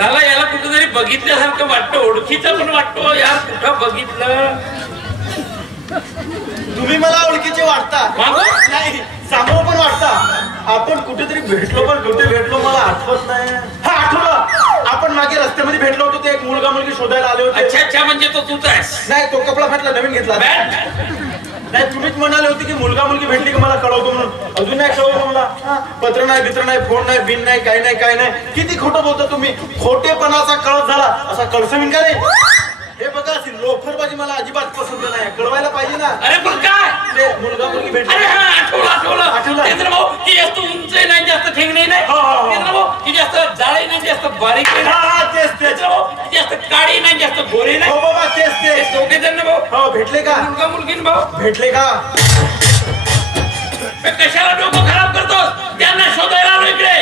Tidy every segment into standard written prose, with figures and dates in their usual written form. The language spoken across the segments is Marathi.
साला याला कुठेतरी बघितल्यासारखं वाटतं, ओळखीचं पण वाटतो यार. कुठं बघितलं? तुम्ही मला ओळखीचे वाटता. नाही, समोर पण वाटता. आपण कुठेतरी भेटलो, पण कुठे भेटलो मला आठवत नाही. हा, आठवलं. आपण मागे रस्त्यामध्ये भेटलो होतो, ते एक मुलगा मुलगी शोधायला आले होते. अच्छा अच्छा, म्हणजे तो तूच आहेस? नाही, तो कपडा फाटला, नवीन घेतला. नाही, तुम्हीच म्हणाले होते की मुलगा मुलगी भेटली की मला कळवतो म्हणून. अजून नाही कळवलं मला. पत्र नाही, मित्र नाही, फोन नाही, बिन नाही, काही नाही, काही नाही. किती खोटं बोलता तुम्ही. खोटेपणाचा कळस झाला असा कळसवीन का नाही? हे बघा, लोफरबाजी मला अजिबात पसंत नाही. कळवायला पाहिजे ना. अरे पण काय ते मुलगा मुलगी भेटली. अरे हा, आठवलं. चंद्रभाऊ की जास्त उंच नाही, जास्त ठेंगणे नाही. चंद्रभाऊ की जास्त जाळे नाही, जास्त बारीक नाही. तेच चंद्रभाऊ की जास्त काळी नाही, जास्त गोरे नाही. हो बाबा, तेच दोघे जण ना भाऊ. हो, भेटले का? मुलगा मुलगीन भाऊ भेटले का? कशाला डोकं खराब करतोस? त्यांना शोधायला आलो इकडे.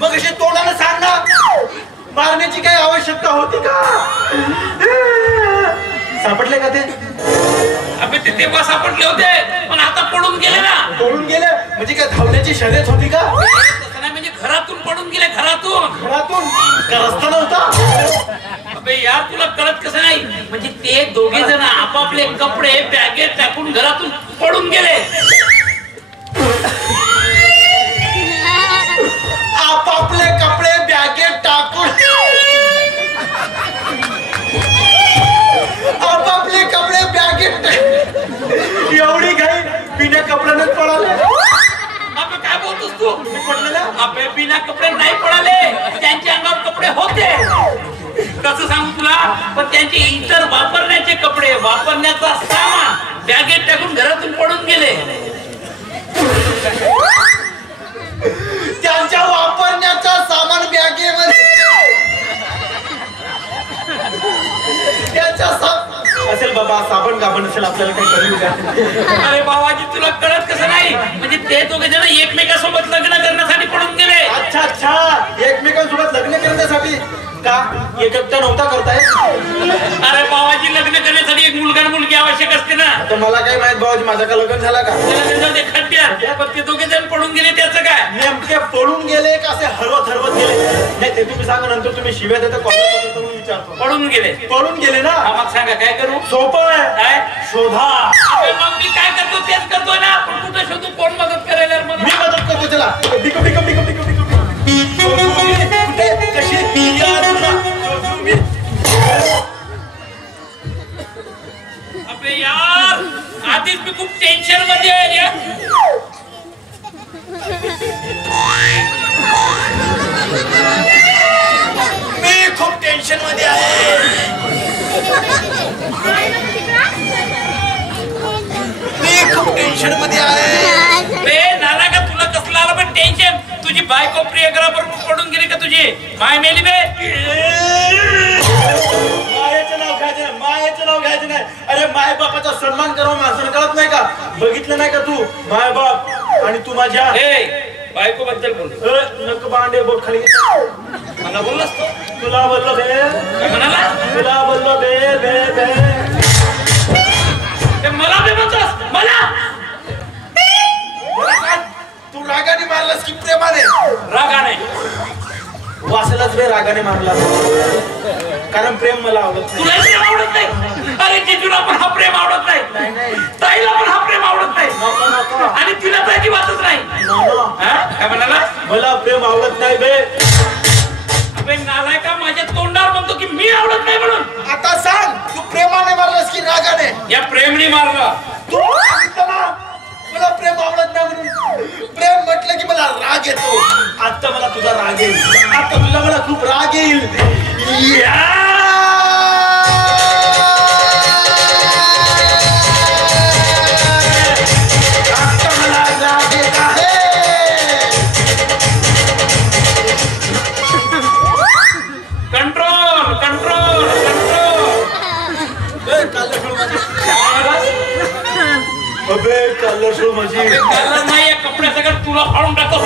मग अशी तोंडाने सांग ना. मारण्याची काही आवश्यकता होती का? सापडले का ते? अबे ते तेव्हा सापडले होते, पण आता पडून गेले ना. पडून गेले म्हणजे काय धावण्याची शर्यत होती का? तसं नाही, म्हणजे घरातून पडून गेले. घरातून का रस्ता नव्हता? अबे यार, तुला कळत कसं नाही? म्हणजे ते दोघे जण आपापले कपडे बॅगेत टाकून घरातून पडून गेले. आपापले कपडे बॅगेत टाकून आपापले कपडे बॅगेत. एवढी घाई बिना कपड्यानेच पळाले. अबे काय बोलतोस तू? पडलेला? अबे बिना कपडे नाही पडाले, त्यांच्या अंगावर कपडे होते. कसं सांगू तुला? पण त्यांचे इतर वापरण्याचे कपडे, वापरण्याचा सामान बॅगेत टाकून घरातून पडून गेले. त्यांच्या वापरण्याचा सामान बॅगेमध्ये. त्याच्या असेल बाबा, साबण गाबण असेल, आपल्याला काही करू द्या. अरे बाबाजी, तुला कळत कसं नाही? म्हणजे ते दोघे जण एकमेकांसोबत लग्न करण्यासाठी पडून गेले. अच्छा अच्छा, एकमेकांसोबत लग्न करण्यासाठी का? एकटा नव्हता करताय? अरे बाबाजी, लग्न करण्यासाठी एक मुलगा आणि मुलगी आवश्यक असते ना. तर मला काय माहित बाबाजी, माझा का लग्न झाला का? खड्ड्यात पण ते दोघे जण पडून गेले, त्याचं काय? नेमके पडून गेले का असे हरवत गेले? नाही, ते तुम्ही सांगा, नंतर तुम्ही शिव्या देता कॉलेज विचारतो. पडून गेले. पडून गेले ना? मग सांगा काय करू? सोपं आहे. काय? शोधा. मग मी काय करतो तेच करतोय ना. पण कुठं शोधू? कोण मदत करायला? मी मदत करतो त्याला. कशी अबे यार, आधीच मी खूप टेन्शन मध्ये आहे. मी खूप टेन्शन मध्ये आहे. मी खूप टेन्शन मध्ये आहे. नाला का तुला कसला आला पण टेन्शन? तुझी बायको प्रियकराबरोबर पडून गेली का? तुझी माय मेली बे? मायेचं नाव घ्यायचं नाही. अरे, माय बापाचा सन्मान करावा माणसानं कळत नाही का? बघितलं नाही का तू? माय बाप आणि तू माझ्या बायको बद्दल बोल. नक बांडे बोट खाली. मला बोललास तो? तुला बोललो बे. म्हणाला तुला बोललो बे बे बे. मला बे म्हणतोस? मला तू रागाने मारलास की प्रेमाने? रागाने. वासलाच बे रागाने मारला. कारण प्रेम मला आवडत नाही. तुला प्रेम आवडत नाही? अरे जिजूला पण हा प्रेम आवडत नाही. ताईला पण हा प्रेम आवडत नाही. आणि तिला तर अजिबातच नाही. काय म्हणाला? मला प्रेम आवडत नाही बे. अबे नालायका, माझ्या तोंडावर म्हणतो की मी आवडत नाही म्हणून. आता सांग, तू प्रेमाने मारलास की रागाने? या प्रेमने मारला. तू सांगतो ना मला प्रेम आवडत नाही म्हणून. प्रेम म्हटलं की मला राग येतो. आता मला तुझा राग येईल. आता तुझा मला खूप राग येईल. आता मला राग येत आहे. कंट्रोल कंट्रोल अबे कलर शो माझी. कलर नाही, कपडे सगळं तुला फाडून टाकतो.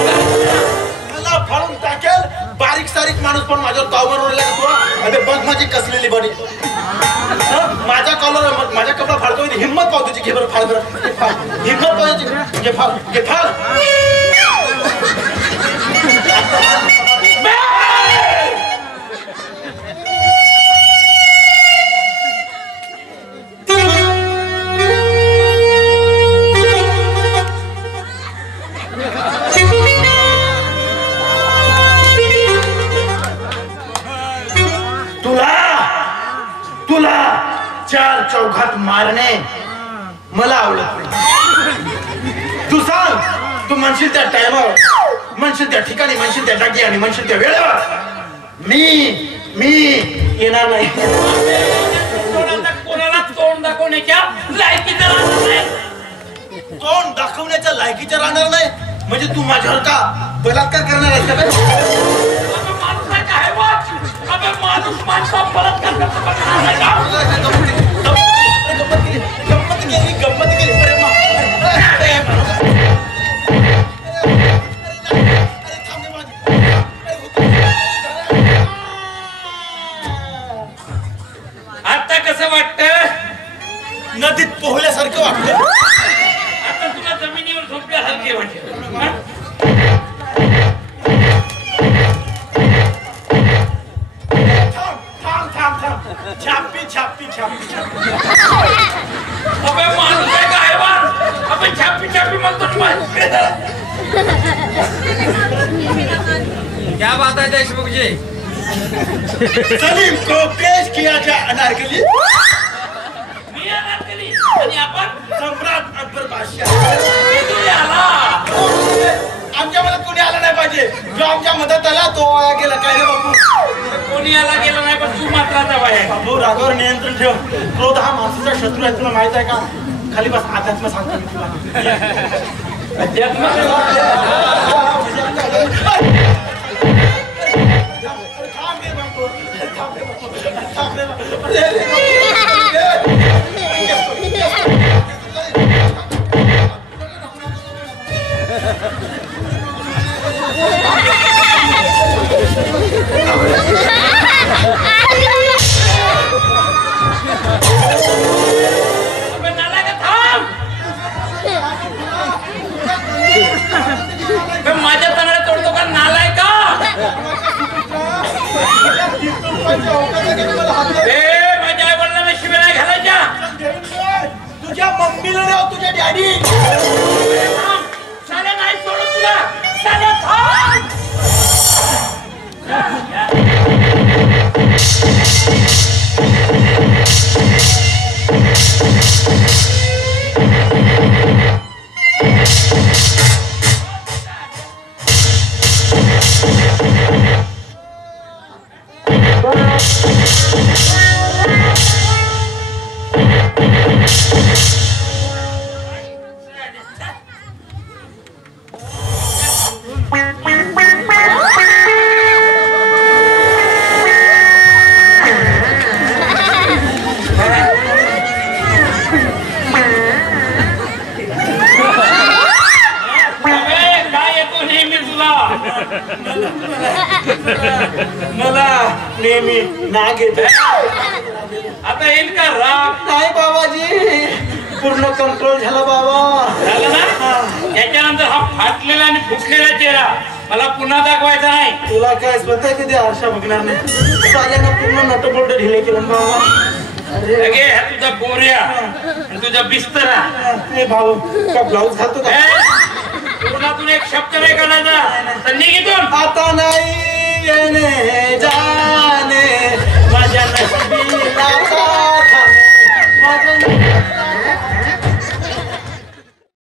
मला फाडून टाकेल? बारीक सारीक माणूस पण माझ्यावर ताव मारवलेला का तुला? अरे बघ माझी कसलेली बॉडी. माझा कॉलर, माझा कपडा फाडतोय. हिम्मत पाव तुझी. घे बरं, फाड बरं. हिम्मत पाहिजे. घे फाड, घे फाड. मारणे मला आवडत नाही. तू सांग, तू म्हणशील त्या टायमावर, म्हणशील त्या ठिकाणी, म्हणशील त्या जागी आणि म्हणशील त्या वेळेवर मी येणार नाही. कोणाला तोंड दाखवण्याच्या लायकीचं राहणार नाही. तोंड दाखवण्याच्या लायकीचं राहणार नाही म्हणजे तू माझ्यावर का बलात्कार करणार आहेस का? माणूस आहे काय माणूस माणसा बलात्कार गंमत केली आता कसं वाटत? नदीत पोहल्यासारखं वाटतं. आता तुला जमिनीवर झोपल्यासारखे वाटत. अबे माणूस आहे का हैवान? आपण छापी म्हणतो. क्या बात है देशमुख जी? सलीम को पेश किया जाए अनारकली. मी अनारकली आणि आपण सम्राट अकबर बादशाह. आमच्या मदत कोणी आला नाही पाहिजे. जो आमच्या मदत आला तो वाया गेला. काय रे बापू? कोणी आला गेला नाही पण तू मात्र आहे. बाबू रागावर नियंत्रण ठेव. क्रोध हा माणसाचा शत्रू आहे. तुला माहित आहे का? खाली बस, अध्यात्म सांगतो मी तुला. माझ्या तंगड्या तोडतो का नालाय का? माझ्या आई वडिलांना शिव्या नाही घालायच्या. तुझ्या मम्मीला रे, तुझ्या डॅडी साल्या नाही सोडत तुला. साल्या थांब. मला नेहमी नाग येते. आता येईल का राग? नाही बाबाजी, पूर्ण कंट्रोल झाला बाबा. झालं ना? त्याच्यानंतर हा फाटलेला आणि फुटलेला चेहरा मला पुन्हा दाखवायचा नाही. तुला काय स्वतः कधी आरशा बघणार नाही. साल्यानं पूर्ण नटबोल्ट ढिले केलं बाबा. अगे हा तुझा बोऱ्या आणि तुझा बिस्तरा. हे भाऊ का ब्लाऊज घालतो का? तोंडातून एक शब्द नाही काढायचा. तर निघितून आता नाही येणे जा